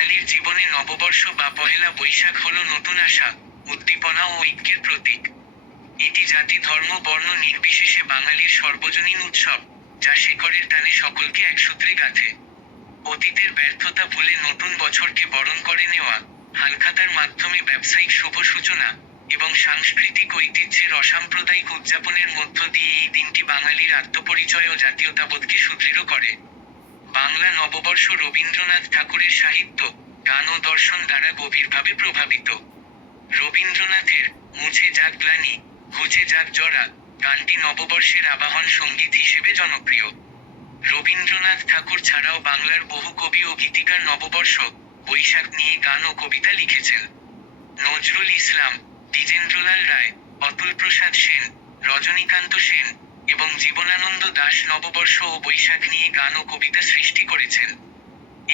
বাঙালির জীবনে নববর্ষ বা পহেলা বৈশাখ হলো নতুন আশা, উদ্দীপনা ও ঐক্যের প্রতীক। এটি জাতি ধর্ম বর্ণ নির্বিশেষে বাঙালির সর্বজনীন উৎসব, যা শেকড়ের টানে সকলকে একসূত্রে গাঁথে। অতীতের ব্যর্থতা ভুলে নতুন বছরকে বরণ করে নেওয়া, হালখাতার মাধ্যমে ব্যবসায়িক শুভ সূচনা এবং সাংস্কৃতিক ঐতিহ্যের অসাম্প্রদায়িক উদযাপনের মধ্য দিয়ে এই দিনটি বাঙালির আত্মপরিচয় ও জাতীয়তাবোধকে সুদৃঢ় করে। বাংলা নববর্ষ রবীন্দ্রনাথ ঠাকুরের সাহিত্য, গান ও দর্শন দ্বারা গভীরভাবে প্রভাবিত। রবীন্দ্রনাথের মুছে যাক গ্লানি, ঘুচে যাক জরা গানটি নববর্ষের আবাহন সঙ্গীত হিসেবে জনপ্রিয়। রবীন্দ্রনাথ ঠাকুর ছাড়াও বাংলার বহু কবি ও গীতিকার নববর্ষ, বৈশাখ নিয়ে গান ও কবিতা লিখেছেন। নজরুল ইসলাম, দ্বিজেন্দ্রলাল রায়, অতুল প্রসাদ সেন, রজনীকান্ত সেন এবং জীবনানন্দ দাশ নববর্ষ ও বৈশাখ নিয়ে গান ও কবিতা সৃষ্টি করেছেন।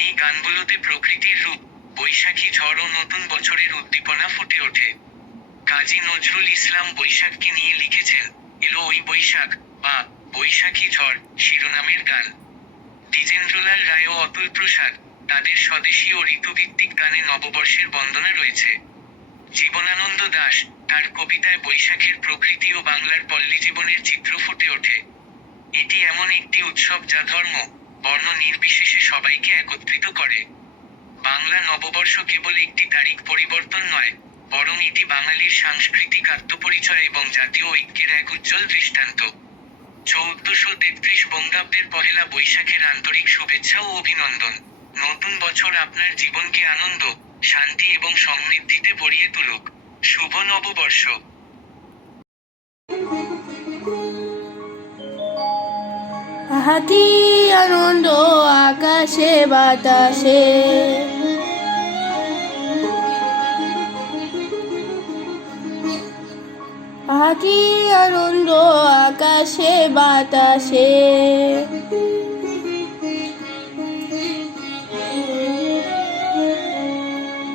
এই গানগুলোতে প্রকৃতির রূপ, বৈশাখী ঝড় ও নতুন বছরের উদ্দীপনা ফুটে ওঠে। কাজী নজরুল ইসলাম বৈশাখকে নিয়ে লিখেছেন এলো ওই বৈশাখ বা বৈশাখী ঝড় শিরোনামের গান। দ্বিজেন্দ্রলাল রায় ও অতুল প্রসাদ, তাদের স্বদেশী ও ঋতুভিত্তিক গানে নববর্ষের বন্দনা রয়েছে। জীবনানন্দ দাশ, তার কবিতায় বৈশাখের প্রকৃতি ও বাংলার পল্লী জীবনের চিত্র ফুটে ওঠে। এটি এমন একটি উৎসব যা ধর্ম বর্ণ নির্বিশেষে সবাইকে একত্রিত করে। বাংলা নববর্ষ কেবল একটি তারিখ পরিবর্তন নয়, বরং এটি বাঙালির সাংস্কৃতিক আত্মপরিচয় এবং জাতীয় ঐক্যের এক উজ্জ্বল দৃষ্টান্ত। 1433 বঙ্গাব্দের পহেলা বৈশাখের আন্তরিক শুভেচ্ছা ও অভিনন্দন। নতুন বছর আপনার জীবনকে আনন্দ, শান্তি এবং সমৃদ্ধিতে ভরিয়ে তুলুক। শুভ নববর্ষ। হাতি আনন্দ আকাশে বাতাসে, হাতি আনন্দ আকাশে বাতাসে,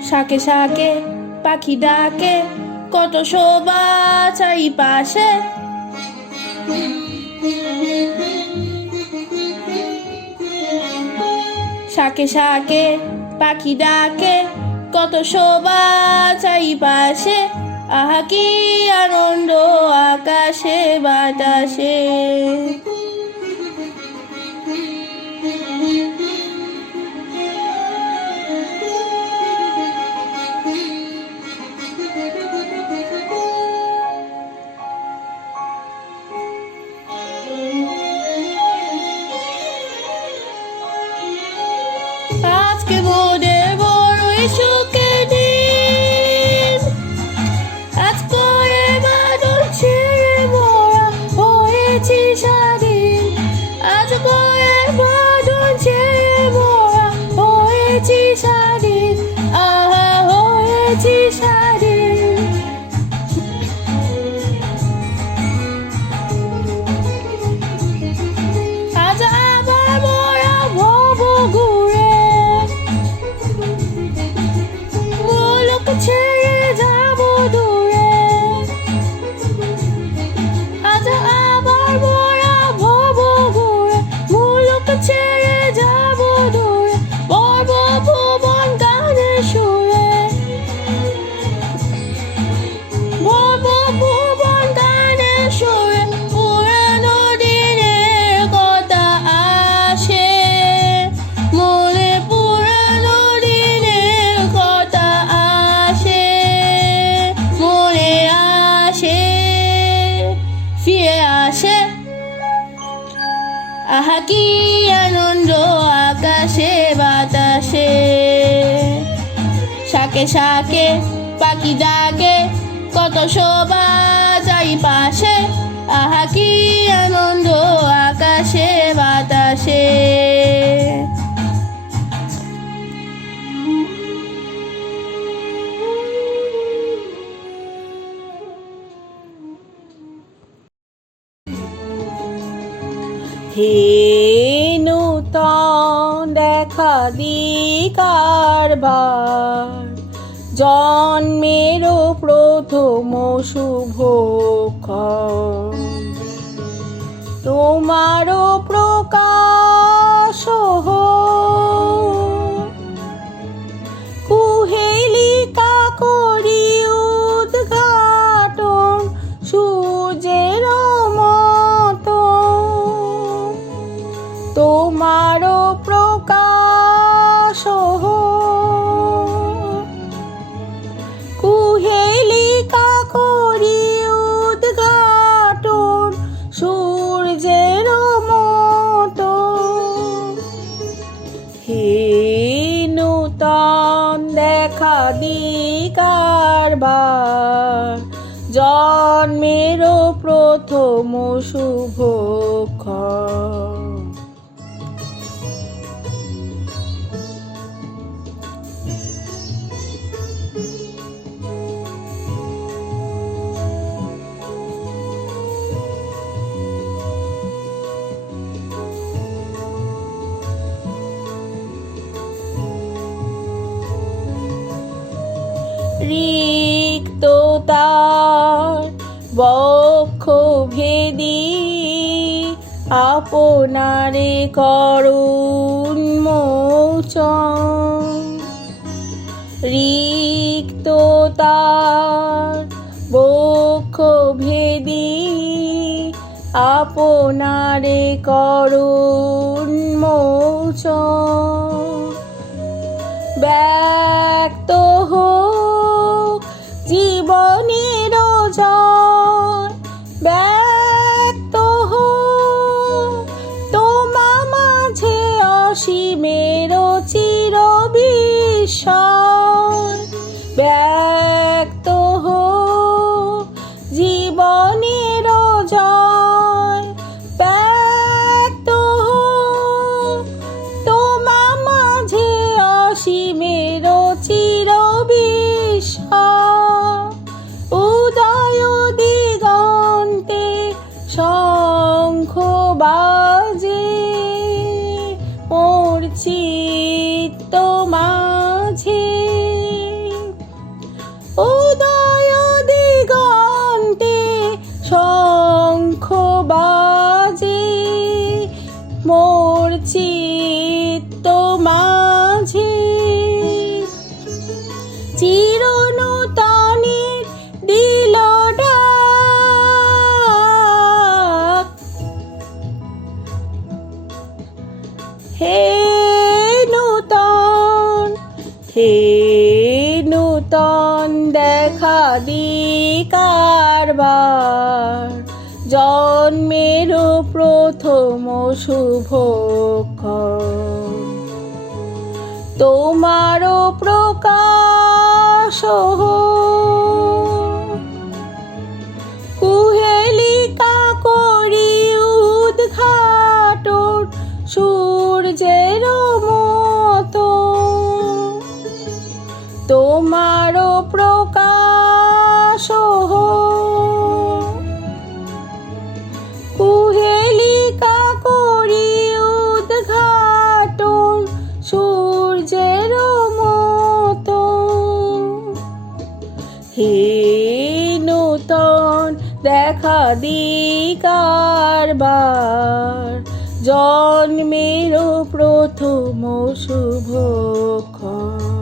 শাকে শাকে পাখি ডাকে, কত শোভা চারিপাশে, শাকে শাকে পাখি ডাকে, কত শোভা চারিপাশে, আহা কি আনন্দ আকাশে বাতাসে। আজকে মোদের বড়ই সুখের দিন, আজ পরে বাদল ছেড়ে মোরা হয়েছি স্বাধীন, আজ পরে বাদল ছেড়ে মোরা হয়েছি স্বাধীন, আহা হয়েছি স্বাধীন। আজ আবার মোরা ভব ঘুরে, মুলুক ছেড়ে যাব দূরে, আজ আবার মোরা ভব ঘুরে, মুলুক ছেড়ে যাব দূরে, সর্বভুবন গানের সুরে, সর্বভুবন গানের সুরে, পুরানো দিনের কথা আসে মনে, পুরানো দিনের কথা আসে মনে, আসে ফিরে আসে, আহা কি আনন্দ আকাশে বাতাসে, শাকে শাকে পাখি ডাকে, কত শোভা চারিপাশে, আহা কি আনন্দ আকাশে বাতাসে। হে নূতন দেখা দিকারবার, জন্মেরও প্রথম শুভক্ষণ, তোমারও প্রকাশ হোক, হে নূতন দেখা দিকারবার, জন্মেরও প্রথম শুভক্ষণ। রিক্ততার বক্ষ ভেদি আপনারে করুণ মোচন। রিক্ততার বক্ষ ভেদি আপনারে করুণ মোচন। ব্যক্ত হোক জীবনের জয়, ব্যক্ত হোক তোমা মাঝে অসীমের চির বিস্ময়। ব্যক্ত হোক জীবনের জয়, ব্যক্ত হোক তোমা মাঝে অসীমের চির বিস্ময়। উদয় দিগন্তে শঙ্খ বাজে, মোর চিত্ত মাঝে। উদয় দিগন্তে শঙ্খ বাজে, মোর চিত্ত মাঝে। চিরনূতনের দিল ডাক, হে নূতন, হে নূতন দেখা দিকারবার, জন্মেরও প্রথম শুভক্ষণ। তোমারও প্রকাশ হোক, কুহেলিকা করি উদ্ঘাটন সূর্যের মতো। তোমারও প্রকাশ হোক, কুহেলিকা করি উদ্ঘাটন সূর্যের মতো। হে নূতন দেখা দিকারবার, জন্মেরও প্রথম শুভক্ষণ।